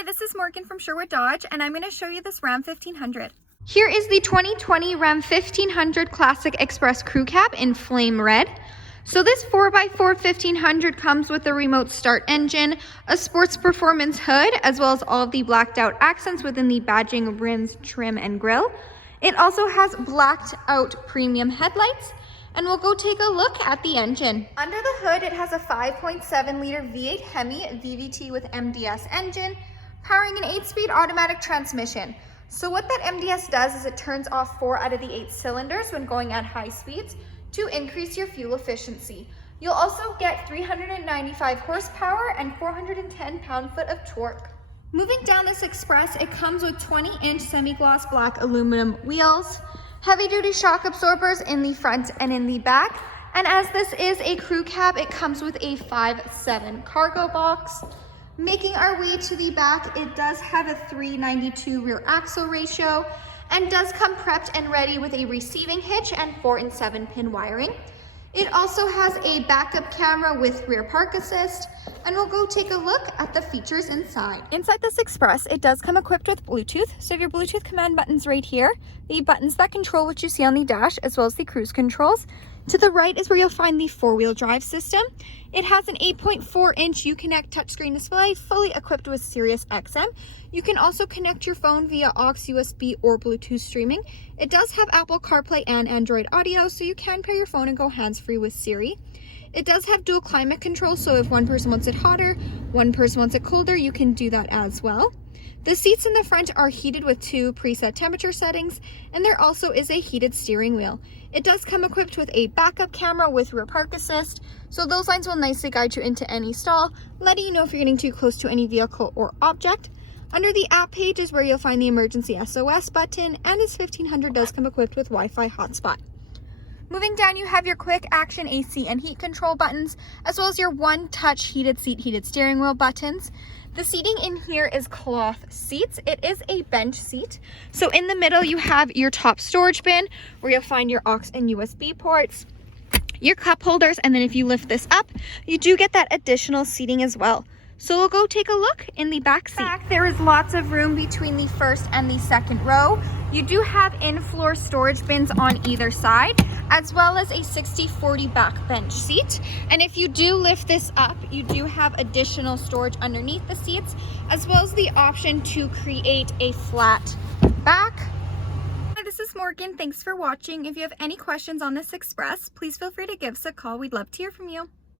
Hi, this is Morgan from Sherwood Dodge, and I'm going to show you this Ram 1500. Here is the 2020 Ram 1500 Classic Express Crew Cab in flame red. So this 4x4 1500 comes with a remote start engine, a sports performance hood, as well as all of the blacked out accents within the badging, rims, trim, and grille. It also has blacked out premium headlights, and we'll go take a look at the engine. Under the hood, it has a 5.7 liter V8 Hemi VVT with MDS engine, powering an 8-speed automatic transmission. So what that MDS does is it turns off 4 out of the 8 cylinders when going at high speeds to increase your fuel efficiency. You'll also get 395 horsepower and 410 pound-foot of torque. Moving down this Express, it comes with 20-inch semi-gloss black aluminum wheels, heavy-duty shock absorbers in the front and in the back, and as this is a crew cab, it comes with a 5.7 cargo box. Making our way to the back, it does have a 392 rear axle ratio and does come prepped and ready with a receiving hitch and 4 and 7 pin wiring. It also has a backup camera with rear park assist, and we'll go take a look at the features inside. Inside this Express, it does come equipped with Bluetooth. So you have your Bluetooth command buttons right here, the buttons that control what you see on the dash, as well as the cruise controls. To the right is where you'll find the 4-wheel drive system. It has an 8.4-inch Uconnect touchscreen display, fully equipped with Sirius XM. You can also connect your phone via aux, USB, or Bluetooth streaming. It does have Apple CarPlay and Android Audio, so you can pair your phone and go hands-free with Siri. It does have dual climate control, so if one person wants it hotter, one person wants it colder, you can do that as well. The seats in the front are heated with 2 preset temperature settings, and there also is a heated steering wheel. It does come equipped with a backup camera with rear park assist, so those lines will nicely guide you into any stall, letting you know if you're getting too close to any vehicle or object. Under the app page is where you'll find the emergency SOS button, and this 1500 does come equipped with Wi-Fi hotspot. Moving down, you have your quick action AC and heat control buttons, as well as your one-touch heated seat, heated steering wheel buttons. The seating in here is cloth seats. It is a bench seat. So in the middle, you have your top storage bin where you'll find your aux and USB ports, your cup holders, and then if you lift this up, you do get that additional seating as well. So we'll go take a look in the back seat. There is lots of room between the first and the second row. You do have in-floor storage bins on either side, as well as a 60/40 back bench seat. And if you do lift this up, you do have additional storage underneath the seats, as well as the option to create a flat back. Hi, this is Morgan. Thanks for watching. If you have any questions on this Express, please feel free to give us a call. We'd love to hear from you.